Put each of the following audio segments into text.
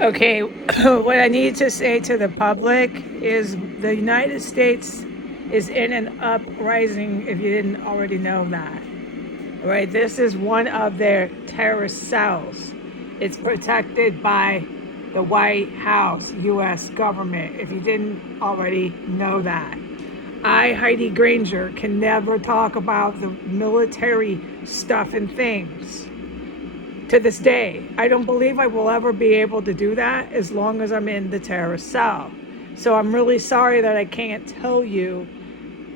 Okay, what I need to say to the public is the United States is in an uprising, if you didn't already know that. All right, this is one of their terrorist cells. It's protected by the White House, U.S. government, if you didn't already know that. I, Heidi Granger, can never talk about the military stuff and things. To this day, I don't believe I will ever be able to do that as long as I'm in the terrorist cell. So I'm really sorry that I can't tell you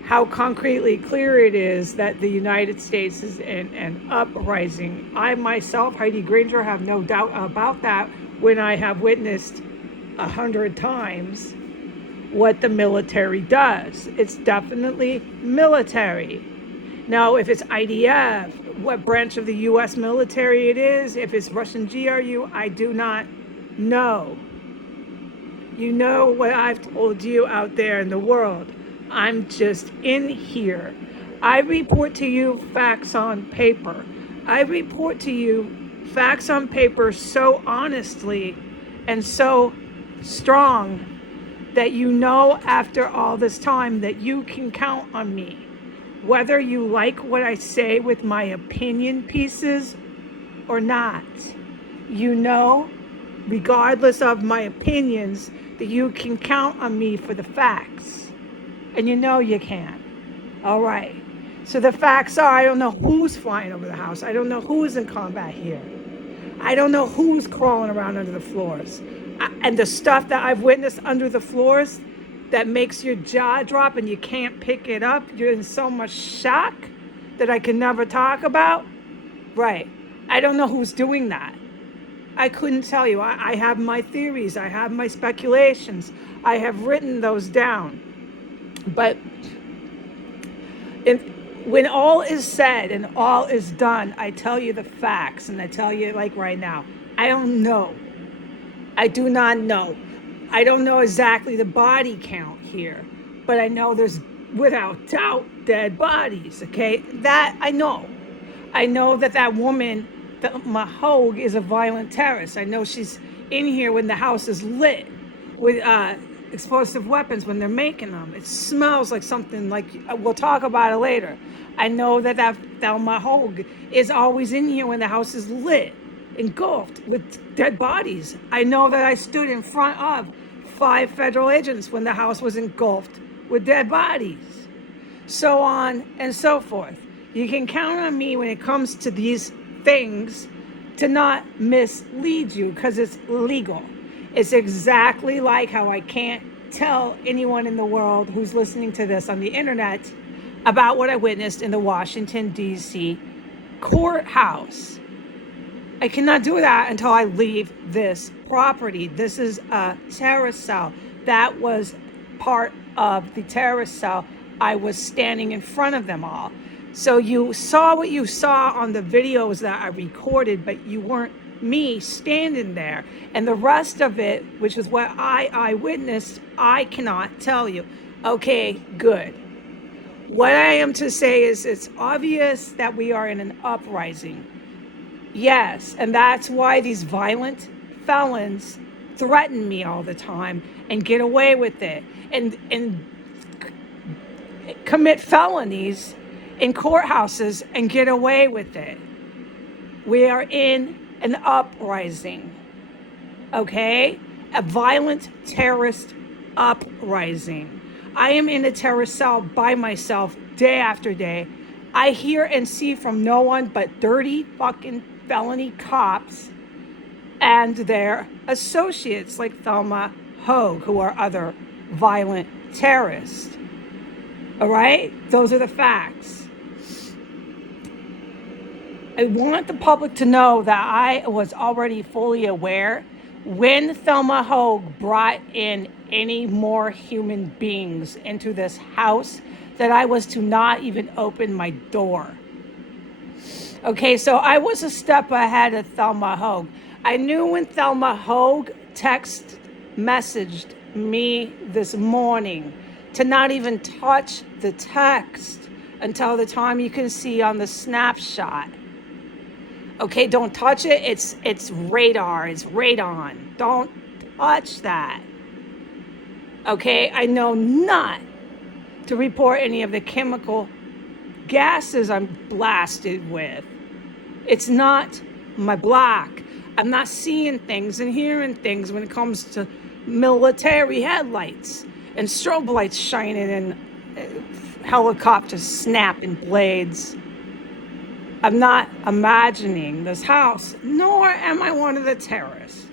how concretely clear it is that the United States is in an uprising. I myself, Heidi Granger, have no doubt about that when I have witnessed 100 times what the military does. It's definitely military. Now, if it's IDF, what branch of the U.S. military it is, if it's Russian GRU, I do not know. You know what I've told you out there in the world. I'm just in here. I report to you facts on paper. I report to you facts on paper so honestly and so strong that you know after all this time that you can count on me. Whether you like what I say with my opinion pieces or not, you know, regardless of my opinions, that you can count on me for the facts. And you know you can. All right. So the facts are, I don't know who's flying over the house. I don't know who's in combat here. I don't know who's crawling around under the floors. And the stuff that I've witnessed under the floors that makes your jaw drop and you can't pick it up. You're in so much shock that I can never talk about. Right. I don't know who's doing that. I couldn't tell you. I have my theories. I have my speculations. I have written those down. But when all is said and all is done, I tell you the facts. And I tell you, like right now, I don't know. I do not know. I don't know exactly the body count here, but I know there's without doubt dead bodies, okay? That I know. I know that woman, Thelma Hogue, is a violent terrorist. I know she's in here when the house is lit with explosive weapons when they're making them. It smells like something like, we'll talk about it later. I know that Thelma Hogue is always in here when the house is lit, engulfed with dead bodies. I know that I stood in front of 5 federal agents when the house was engulfed with dead bodies. So on and so forth. You can count on me when it comes to these things to not mislead you because it's legal. It's exactly like how I can't tell anyone in the world who's listening to this on the internet about what I witnessed in the Washington, D.C. courthouse. I cannot do that until I leave this property. This is a terrorist cell. That was part of the terrorist cell. I was standing in front of them all. So you saw what you saw on the videos that I recorded, but you weren't me standing there. And the rest of it, which is what I witnessed, I cannot tell you. Okay, good. What I am to say is it's obvious that we are in an uprising. Yes, and that's why these violent felons threaten me all the time and get away with it and commit felonies in courthouses and get away with it. We are in an uprising, okay? A violent terrorist uprising. I am in a terrorist cell by myself day after day. I hear and see from no one but dirty fucking felony cops and their associates like Thelma Hogue, who are other violent terrorists. All right? Those are the facts. I want the public to know that I was already fully aware when Thelma Hogue brought in any more human beings into this house that I was to not even open my door. Okay, so I was a step ahead of Thelma Hogue. I knew when Thelma Hogue messaged me this morning to not even touch the text until the time you can see on the snapshot. Okay, don't touch it. It's radar. It's radon. Don't touch that. Okay, I know not to report any of the chemical gases I'm blasted with. It's not my block. I'm not seeing things and hearing things when it comes to military headlights and strobe lights shining and helicopters snapping blades. I'm not imagining this house, nor am I one of the terrorists.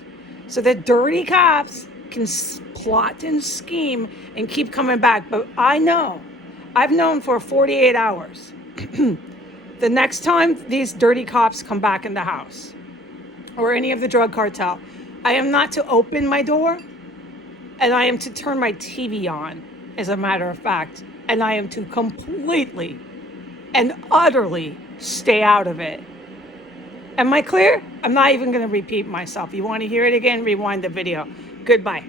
So the dirty cops can plot and scheme and keep coming back. But I've known for 48 hours. The next time these dirty cops come back in the house or any of the drug cartel, I am not to open my door, and I am to turn my TV on, as a matter of fact, and I am to completely and utterly stay out of it. Am I clear? I'm not even going to repeat myself. You want to hear it again? Rewind the video. Goodbye.